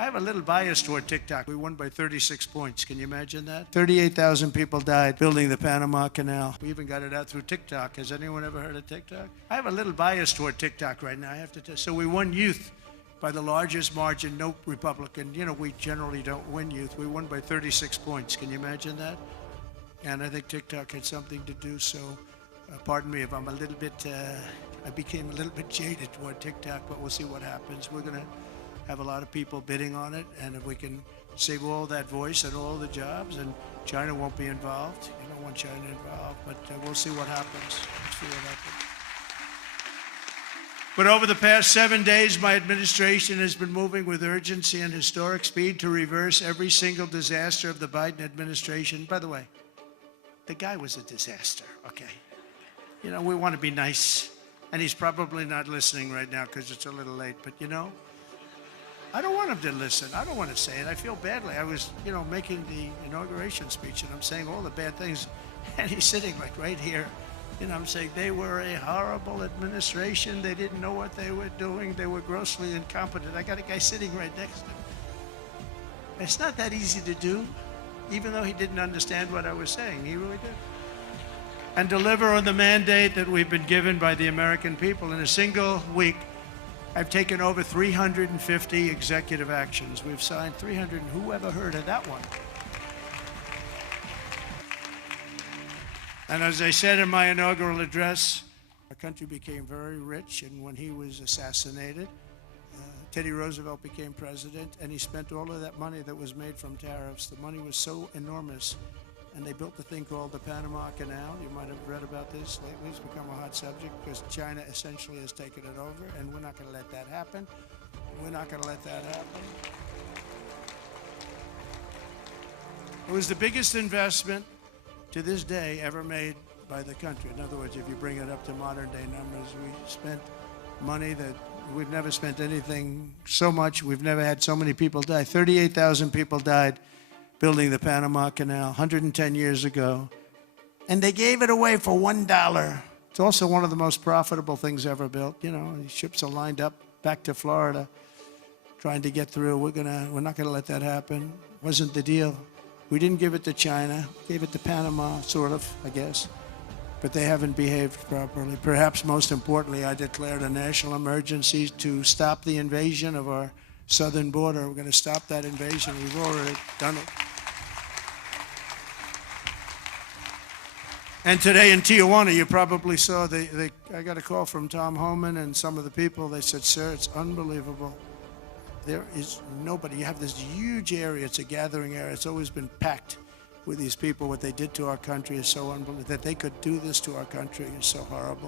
I have a little bias toward TikTok. We won by 36 points. Can you imagine that? 38,000 people died building the Panama Canal. We even got it out through TikTok. Has anyone ever heard of TikTok? I have a little bias toward TikTok right now, I have to tell you. So we won youth by the largest margin. No Republican, we generally don't win youth. We won by 36 points. Can you imagine that? And I think TikTok had something to do. So pardon me if I'm a little bit, I became a little bit jaded toward TikTok, but we'll see what happens. We're going to have a lot of people bidding on it, and if we can save all that voice and all the jobs, and China won't be involved. You don't want China involved, but we'll see what happens. But over the past 7 days, my administration has been moving with urgency and historic speed to reverse every single disaster of the Biden administration. By the way, the guy was a disaster, okay? We want to be nice, and he's probably not listening right now because it's a little late, but I don't want him to listen. I don't want to say it. I feel badly. I was, making the inauguration speech, and I'm saying all the bad things, and he's sitting like right here. I'm saying they were a horrible administration. They didn't know what they were doing. They were grossly incompetent. I got a guy sitting right next to me. It's not that easy to do, even though he didn't understand what I was saying. He really did. And deliver on the mandate that we've been given by the American people. In a single week, I've taken over 350 executive actions. We've signed 300, and who ever heard of that one? And as I said in my inaugural address, our country became very rich, and when he was assassinated, Teddy Roosevelt became president, and he spent all of that money that was made from tariffs. The money was so enormous, and they built the thing called the Panama Canal. You might have read about this lately. It's become a hot subject because China essentially has taken it over, and we're not going to let that happen. We're not going to let that happen. It was the biggest investment to this day ever made by the country. In other words, if you bring it up to modern day numbers, we spent money that we've never spent anything so much. We've never had so many people die. 38,000 people died building the Panama Canal 110 years ago. And they gave it away for $1. It's also one of the most profitable things ever built. Ships are lined up back to Florida trying to get through. We're not gonna let that happen. Wasn't the deal. We didn't give it to China, gave it to Panama, sort of, I guess. But they haven't behaved properly. Perhaps most importantly, I declared a national emergency to stop the invasion of our southern border. We're going to stop that invasion. We've already done it. And today in Tijuana, you probably saw, I got a call from Tom Homan and some of the people. They said, sir, it's unbelievable. There is nobody. You have this huge area. It's a gathering area. It's always been packed with these people. What they did to our country is so unbelievable. That they could do this to our country is so horrible.